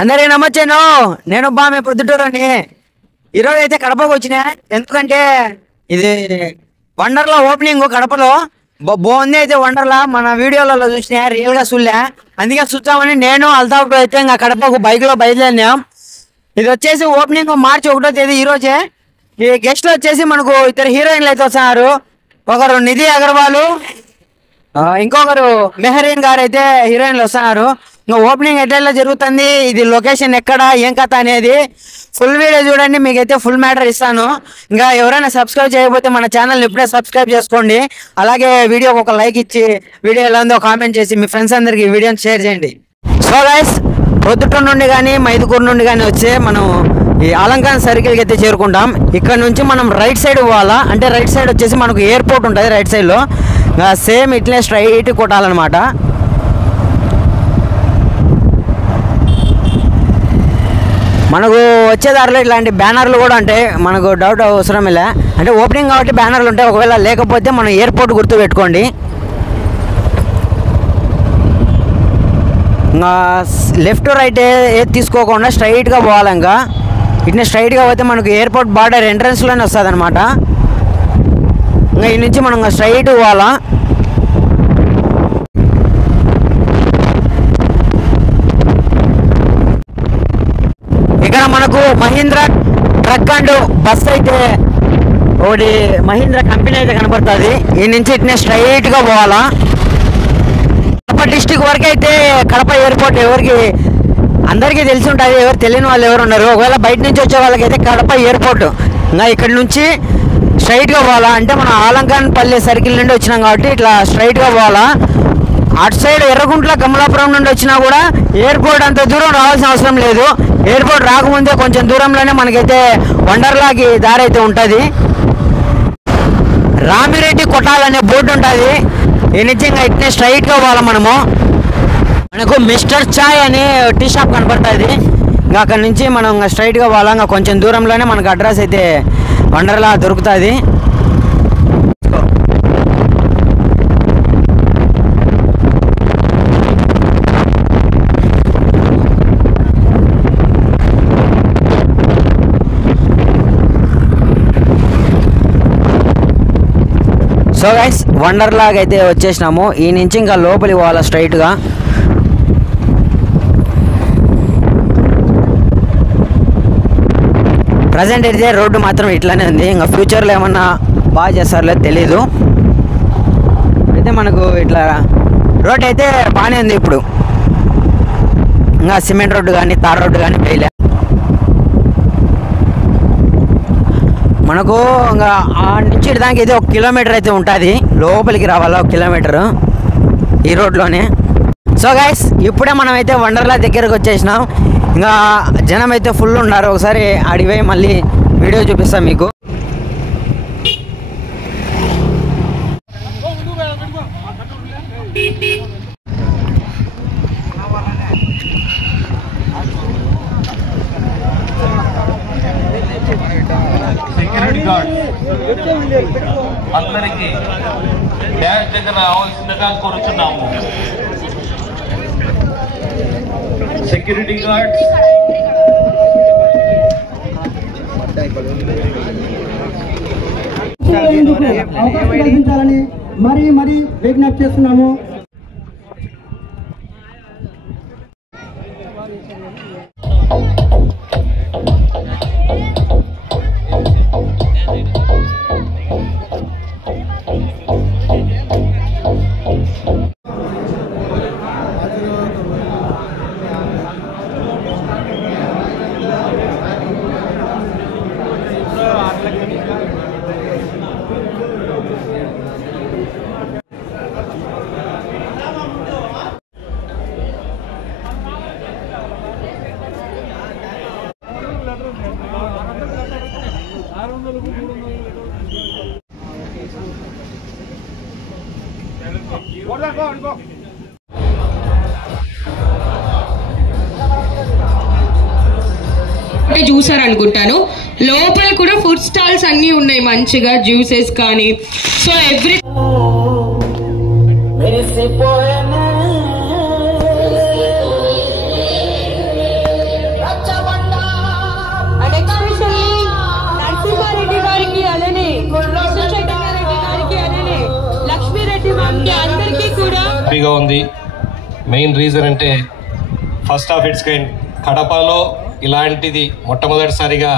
అందరికీ నమ్మచ్చాను. నేను బాగా పొద్దుటూరని ఈరోజు అయితే కడపకు వచ్చినా. ఎందుకంటే ఇది వండర్లా ఓపెనింగ్ కడపలో బాగుంది. అయితే వండర్లా మన వీడియోలలో చూసినా, రియల్గా చూడలే. అందుకే చూద్దామని నేను అల్తాఫ్ అయితే ఇంకా కడపకు బైక్లో బయలుదేరినాం. ఇది వచ్చేసి ఓపెనింగ్ మార్చి 1వ తేదీ ఈరోజే. ఈ గెస్ట్లు వచ్చేసి మనకు ఇద్దరు హీరోయిన్లు అయితే వస్తున్నారు. ఒకరు నిధి అగర్వాల్, ఇంకొకరు మెహరీన్ గారు అయితే హీరోయిన్లు వస్తున్నారు. ఇంకా ఓపెనింగ్ ఎట్లా జరుగుతుంది, ఇది లొకేషన్ ఎక్కడ, ఏం కథ అనేది ఫుల్ వీడియో చూడండి. మీకైతే ఫుల్ మ్యాటర్ ఇస్తాను. ఇంకా ఎవరైనా సబ్స్క్రైబ్ చేయకపోతే మన ఛానల్ని ఇప్పుడే సబ్స్క్రైబ్ చేసుకోండి. అలాగే వీడియోకి ఒక లైక్ ఇచ్చి వీడియో ఎలా ఉందో కామెంట్ చేసి మీ ఫ్రెండ్స్ అందరికి వీడియోని షేర్ చేయండి. సో గైస్, పొద్దుటూరు నుండి కానీ మైదుకూరు నుండి కానీ వచ్చే మనం ఈ అలంకార సర్కిల్కి అయితే చేరుకుంటాం. ఇక్కడ నుంచి మనం రైట్ సైడ్ పోవాలా. అంటే రైట్ సైడ్ వచ్చేసి మనకు ఎయిర్పోర్ట్ ఉంటుంది రైట్ సైడ్లో. సేమ్ ఇట్లే స్ట్రైట్ కొట్టాలన్నమాట. మనకు వచ్చేదారిలో ఇట్లాంటి బ్యానర్లు కూడా ఉంటాయి. మనకు డౌట్ అవసరం లే. అంటే ఓపెనింగ్ కాబట్టి బ్యానర్లు ఉంటాయి. ఒకవేళ లేకపోతే మనం ఎయిర్పోర్ట్ గుర్తు పెట్టుకోండి. ఇంకా లెఫ్ట్ రైట్ ఏది తీసుకోకుండా స్ట్రైట్గా పోవాలి. ఇంకా ఇట్లా స్ట్రైట్గా పోతే మనకు ఎయిర్పోర్ట్ బార్డర్ ఎంట్రన్స్లోనే వస్తుంది అనమాట. ఇంకా ఈ నుంచి మనం స్ట్రైట్ పోవాలా. ఇక్కడ మనకు మహీంద్రా ట్రక్ అండ్ బస్ అయితే ఒకటి మహీంద్రా కంపెనీ అయితే కనపడుతుంది. ఈ నుంచి ఇట్నే స్ట్రైట్గా పోవాలా. కడప డిస్టిక్ వరకు అయితే కడప ఎయిర్పోర్ట్ ఎవరికి అందరికీ తెలిసి ఉంటుంది. ఎవరు తెలియని వాళ్ళు ఎవరు ఉన్నారు. ఒకవేళ బయట నుంచి వచ్చే వాళ్ళకైతే కడప ఎయిర్పోర్ట్. ఇంకా ఇక్కడ నుంచి స్ట్రైట్గా పోవాలా. అంటే మనం ఆలంకాన్పల్లి సర్కిల్ నుండి వచ్చినాం కాబట్టి ఇట్లా స్ట్రైట్గా పోవాలా. అటు సైడ్ ఎర్రగుంట్ల కమలాపురం నుండి వచ్చినా కూడా ఎయిర్పోర్ట్ అంత దూరం రావాల్సిన అవసరం లేదు. ఎయిర్పోర్ట్ రాకముందే కొంచెం దూరంలోనే మనకైతే వండర్లాకి దారి అయితే ఉంటుంది. రామిరెడ్డి కొట్టాలనే బోర్డు ఉంటుంది. ఈ నుంచి ఇంకా ఇట్నే స్ట్రైట్గా పోవాలి. మనకు మిస్టర్ చాయ్ అనే టీ షాప్ కనపడుతుంది. ఇంకా అక్కడి నుంచి మనం ఇంకా స్ట్రైట్గా పోవాలి. ఇంకా కొంచెం దూరంలోనే మనకు అడ్రస్ అయితే వండర్లా దొరుకుతుంది. సో గైస్, వండర్లాగా అయితే వచ్చేసినాము. ఈ నుంచి ఇంకా లోపలికి పోవాలా స్ట్రైట్గా. ప్రజెంట్ అయితే రోడ్డు మాత్రం ఇట్లానే ఉంది. ఇంకా ఫ్యూచర్లో ఏమన్నా బాగా చేస్తారో తెలీదు. అయితే మనకు ఇట్లా రోడ్ అయితే బాగానే ఉంది. ఇప్పుడు ఇంకా సిమెంట్ రోడ్డు కానీ తార్ రోడ్డు కానీ వేయలే. మనకు ఇంకా ఆ నుంచి దానికి అయితే 1 కిలోమీటర్ అయితే ఉంటుంది. లోపలికి రావాలా 1 కిలోమీటరు ఈ రోడ్లోనే. సో గైస్, ఇప్పుడే మనం అయితే వండర్లా దగ్గరకు వచ్చేసినాం. ఇంకా జనం అయితే ఫుల్ ఉన్నారు. ఒకసారి అడిగిపోయి మళ్ళీ వీడియో చూపిస్తాం మీకు. సెక్యూరిటీ గార్డ్ అందరికీ డ్యాష్ దగ్గర రావాల్సిందిగా కోరుతున్నాము. సెక్యూరిటీ గార్డ్స్ మరీ విజ్ఞప్తి చేస్తున్నాము. చూసారనుకుంటాను. లోపల కూడా ఫుడ్ స్టాల్స్ అన్ని ఉన్నాయి మంచిగా, జ్యూసెస్ కానీ. సో ఎవ్రీ చైతన్యారెడ్డి గారికి అలానే లక్ష్మీరెడ్డి మ్యామ్కి అందరికీ కూడా హ్యాపీగా ఉంది. మెయిన్ రీజన్ అంటే ఫస్ట్ ఆఫ్ ఇట్స్ కైండ్ కడపలో ఇలాంటిది మొట్టమొదటిసారిగా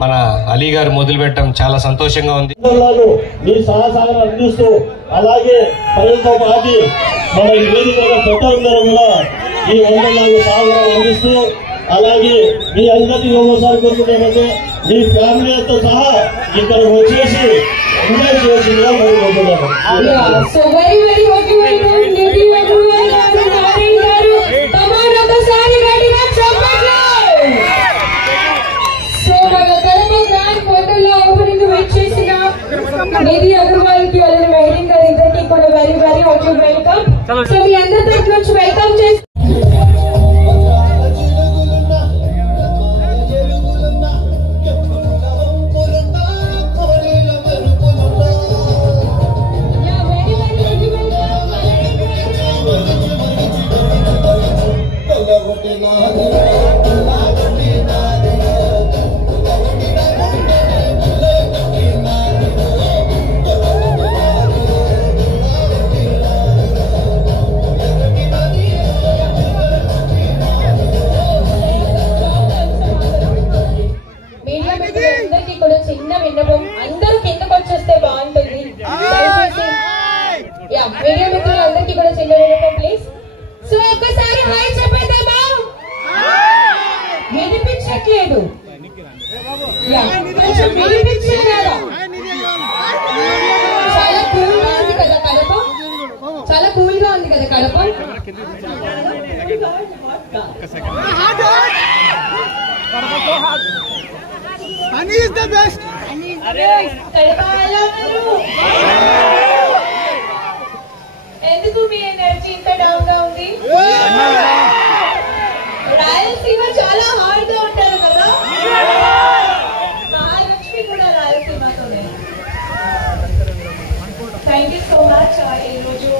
మన అలీ గారు మొదలు పెట్టడం చాలా సంతోషంగా ఉంది. మీ సహసారం అందిస్తూ అలాగే పల్లెతో పాటి మన వేదికగా పెద్దలందరూ కూడా ఈ వందలాలు సహకారం అందిస్తూ అలాగే మీ అందరినీ ఒకసారి కోరుకుంటామంటే మీ ఫ్యామిలీతో సహా ఇక్కడ వచ్చేసి ఎంజాయ్ చేసిందిగా కోరుకుంటున్నాను. So very very Nidhi Agarwal కి అలానే మెహరీన్ గారు ఇద్దరికి కూడా వెరీ వెరీ వెల్కమ్. సో మీ అందరి దగ్గర నుంచి వెల్కమ్ చేసి చిన్న విన్నపం, అందరూ కిందకు వచ్చేస్తే బాగుంటుంది. మీడియా మిత్రులందరికీ కూడా చిన్న విన్నపం ప్లీజ్. సో ఒక్కసారి హాయ్ చెప్పేద్దామా? వినిపించట్లేదు. వినిపించలేదా? చాలా కూల్ గా ఉంది కదా కడప, చాలా కూల్ గా ఉంది కదా Kadapa. Honey is the best. ఎందుకు మీ ఎనర్జీ ఇంత డౌన్ గా ఉంది? రాయలసీమ చాలా హార్డ్ గా ఉంటారు కదా, మహాలక్ష్మి కూడా రాయలసీమతోనే. Thank you so much. ఈరోజు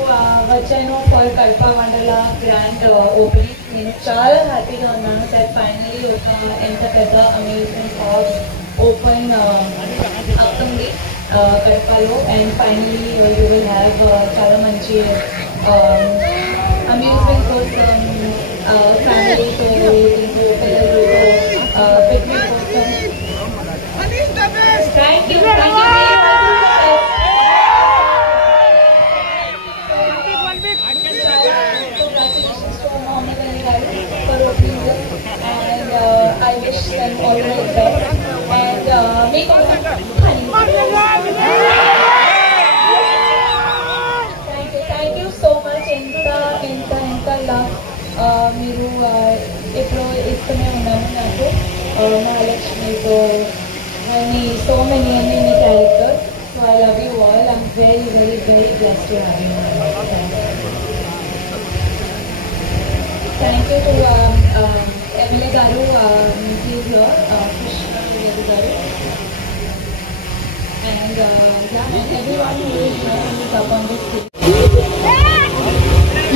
వచ్చాను ఫర్ కడప మండల గ్రాండ్ ఓపెనింగ్. నేను చాలా హ్యాపీగా ఉన్నాను సార్. ఫైనలీ ఒక ఎంత పెద్ద అమ్యూజ్మెంట్ పార్క్ ఓపెన్ అవుతుంది కడపలో. And finally you will have చాలా మంచి అమ్యూజ్మెంట్ కోసం ఫ్యామిలీతో ఇంకో పిల్లలు పిక్నిక్ కోసం. Thank you. I wish them all the best and make all thank you so much. ఎంత లవ్ మీరు ఎప్పుడో ఇస్తూనే ఉన్నాము నాకు మహాలక్ష్మితో అన్ని సో మెనీ అన్ని characters. So I love you all. I'm very very very blessed to have you. Thank you to MLA గారు, కృష్ణ గారు, and everyone who is up on this stage.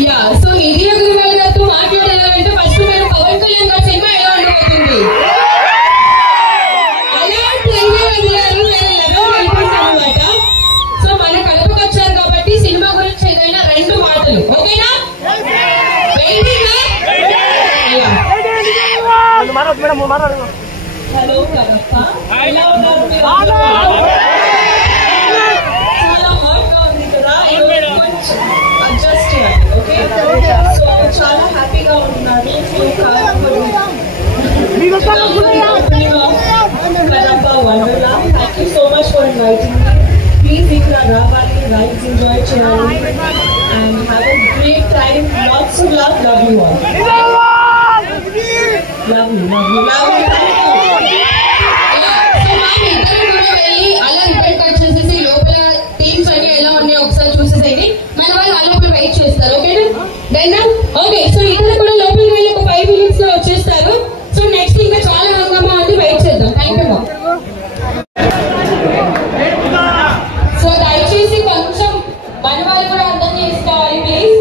Yeah, so Nidhi Agarwal గారితో మాట్లాడాలంటే ఫస్ట్ మీరు పవన్ కళ్యాణ్ గారి cinema ఎలా ఉండబోతుంది అలాంటి అనమాట. సో మన కడపకు వచ్చారు కాబట్టి సినిమా గురించి ఏదైనా 2 మాటలు, ఓకేనా? హలో కడప, ఎలా ఉన్నారు? చాలా హాట్ గా ఉంది కదా, అడ్జస్ట్ చేయాలి, ఓకే? సో చాలా హ్యాపీగా ఉంటున్నారు. Kadapa Wonderla. Thank you so much for inviting me. Please ఇక్కడ రావాలి, రైడ్స్ ఎంజాయ్ చేయాలి and have a great time. Lots of love. Love you all. Love you. Thank you. So ma'am, ఇద్దరు కూడా వెళ్ళి అలా రిపేర్ వచ్చేసేసి లోపల టీమ్స్ అన్ని ఎలా ఉన్నాయో ఒకసారి చూసేసేయండి. మన వాళ్ళు ఆ లోపల వెయిట్ చేస్తారు, ఓకేనా? Then okay. సో ఇద్దరు కూడా లోపలికి వెళ్ళి ఒక 5 minutes లో వచ్చేస్తారు. సో నెక్స్ట్ ఇంకా చాలా హంగామా ఉంది, వెయిట్ చేద్దాం. Thank you ma'am. సో దయచేసి కొంచెం మన వాళ్ళు కూడా అర్థం చేసుకోవాలి ప్లీజ్.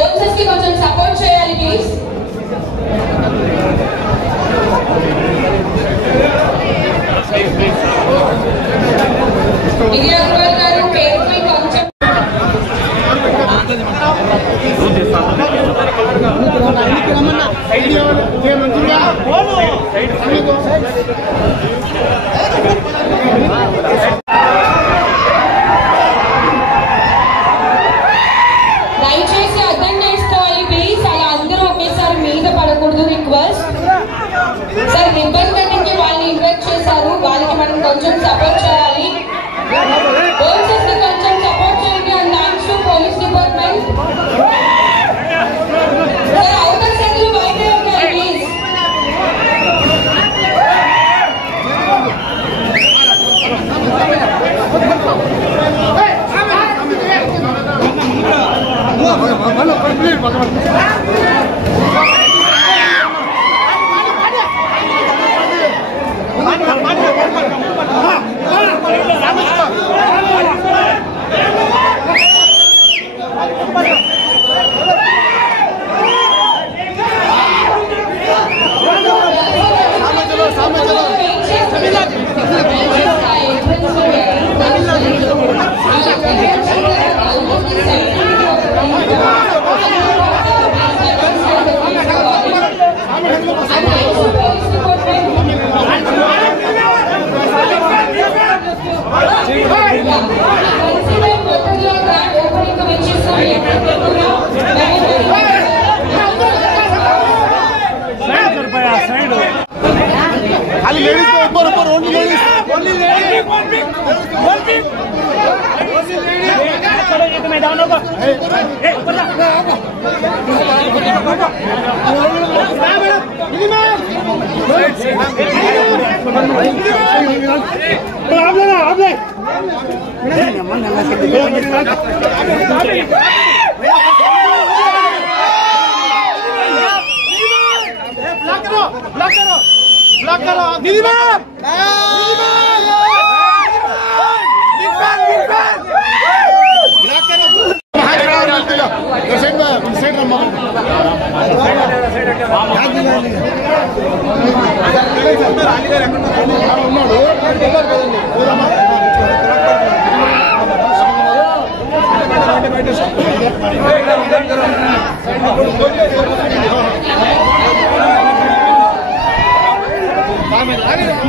ఓన్సెస్ కి కొంచెం సపోర్ట్ చేయాలి ప్లీజ్. Please. విజయ అగర్వాల్ గారు పేరుపై కొంచెం దయచేసి అర్థం చేసుకోవాలి ప్లీజ్. అలా అందరూ ఒకేసారి మీద పడకూడదు. Request sir. రిబ్బన్ కటింగ్ కి వాళ్ళని ఇన్వైట్ చేశారు, వాళ్ళకి మనం కొంచెం సపోర్ట్ చేయాలి. పోలీసెస్ ని కొంచెం సపోర్ట్ చేయండి. And thanks to police department. Sir outer centre బయట ఉంటాయి ప్లీజ్. खाली लेडीज को ऊपर ऊपर ओनली लेडीज चलो ये तो मैदान होगा आप ले ब्लॉक करो दीदी मैम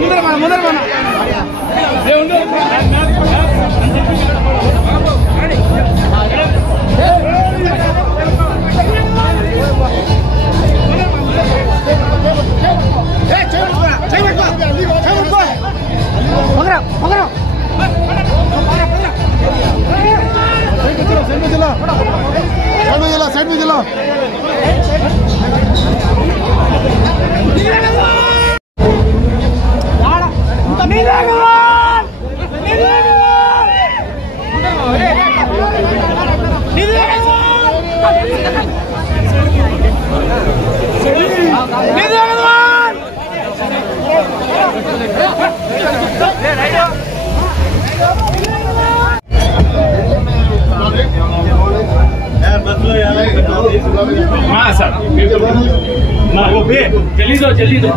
ముందర మన साइड में चलो हाँ सर जल्दी दो जल्दी दो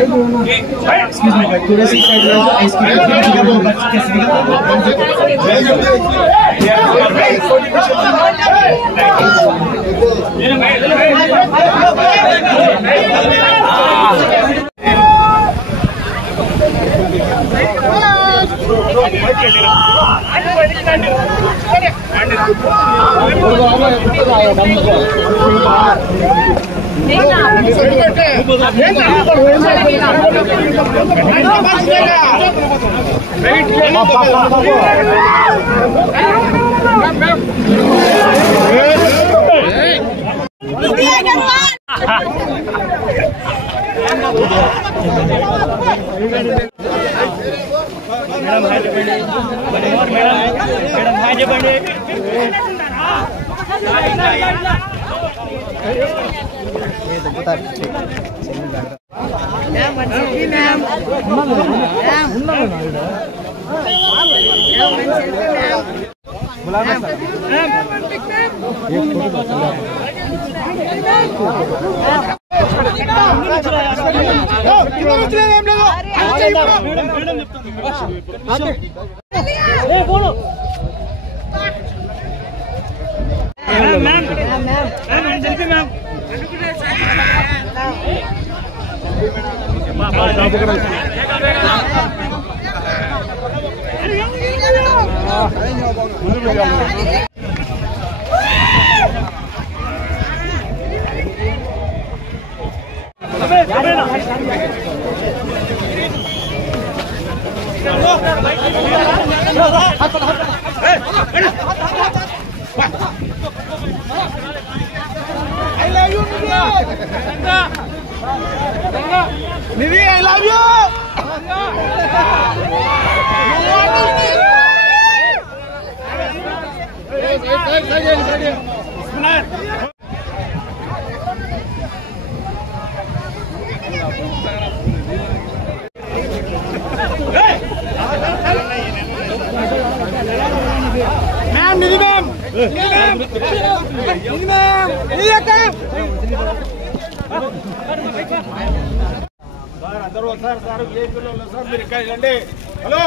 Excuse me, थोड़ा सी साइड लो आइसक्रीम मैडम హలో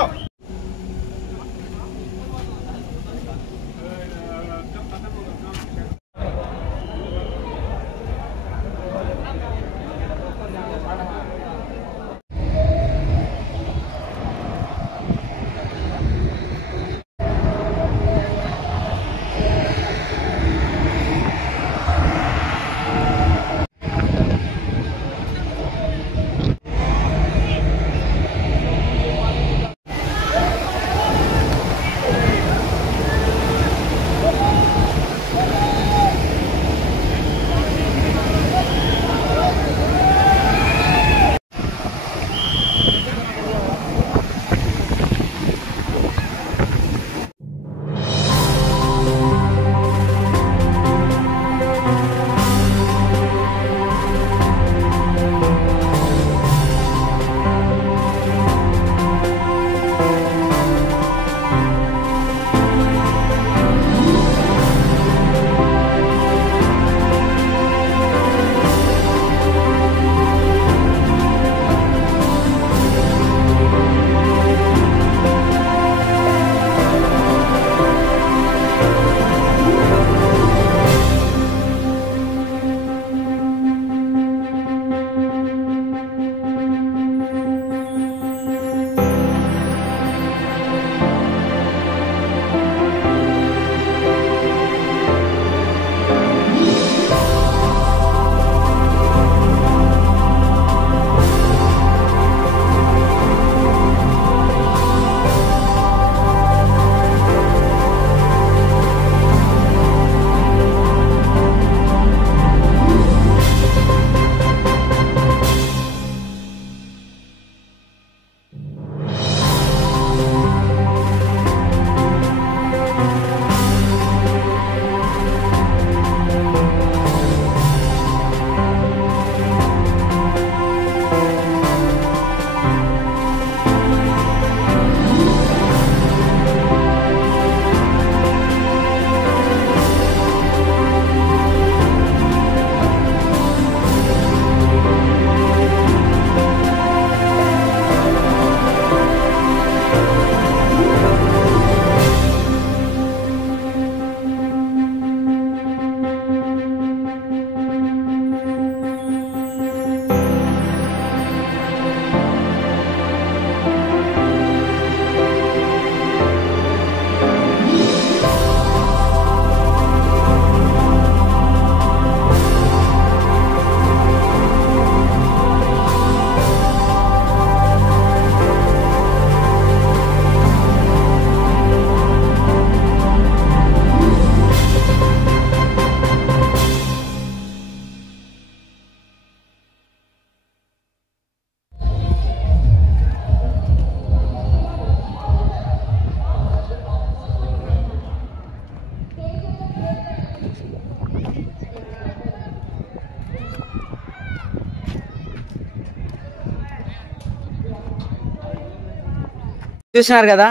చూసినారు కదా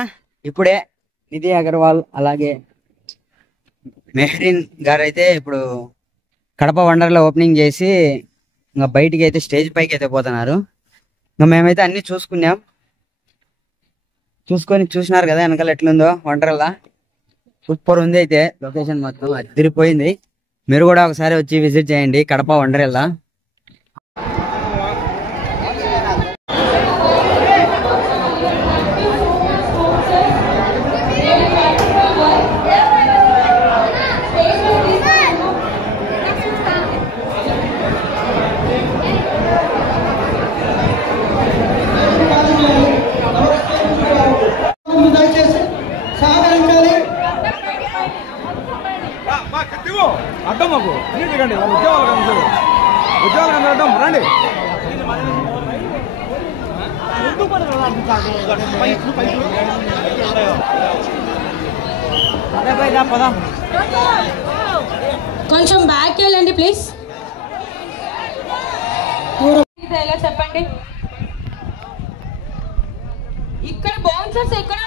ఇప్పుడే నిధి అగర్వాల్ అలాగే మెహ్రీన్ గారు అయితే ఇప్పుడు కడప వండర్లో ఓపెనింగ్ చేసి ఇంకా బయటికి అయితే స్టేజ్ పైకి అయితే పోతున్నారు. ఇంకా మేమైతే అన్ని చూసుకున్నాం. చూసినారు కదా వెనకాల ఎట్లుందో వండర్లా. సూపర్ ఉంది అయితే లొకేషన్ మొత్తం అదిరిపోయింది. మీరు కూడా ఒకసారి వచ్చి విజిట్ చేయండి కడప వండర్లా. అడ్డం మాకు అన్ని దిగండి ఉద్యోగాలు అడ్డం రండి. కొంచెం బ్యాక్ వెళ్ళండి ప్లీజ్. ఎలా చెప్పండి. ఇక్కడ బౌన్సర్స్ ఎక్కడ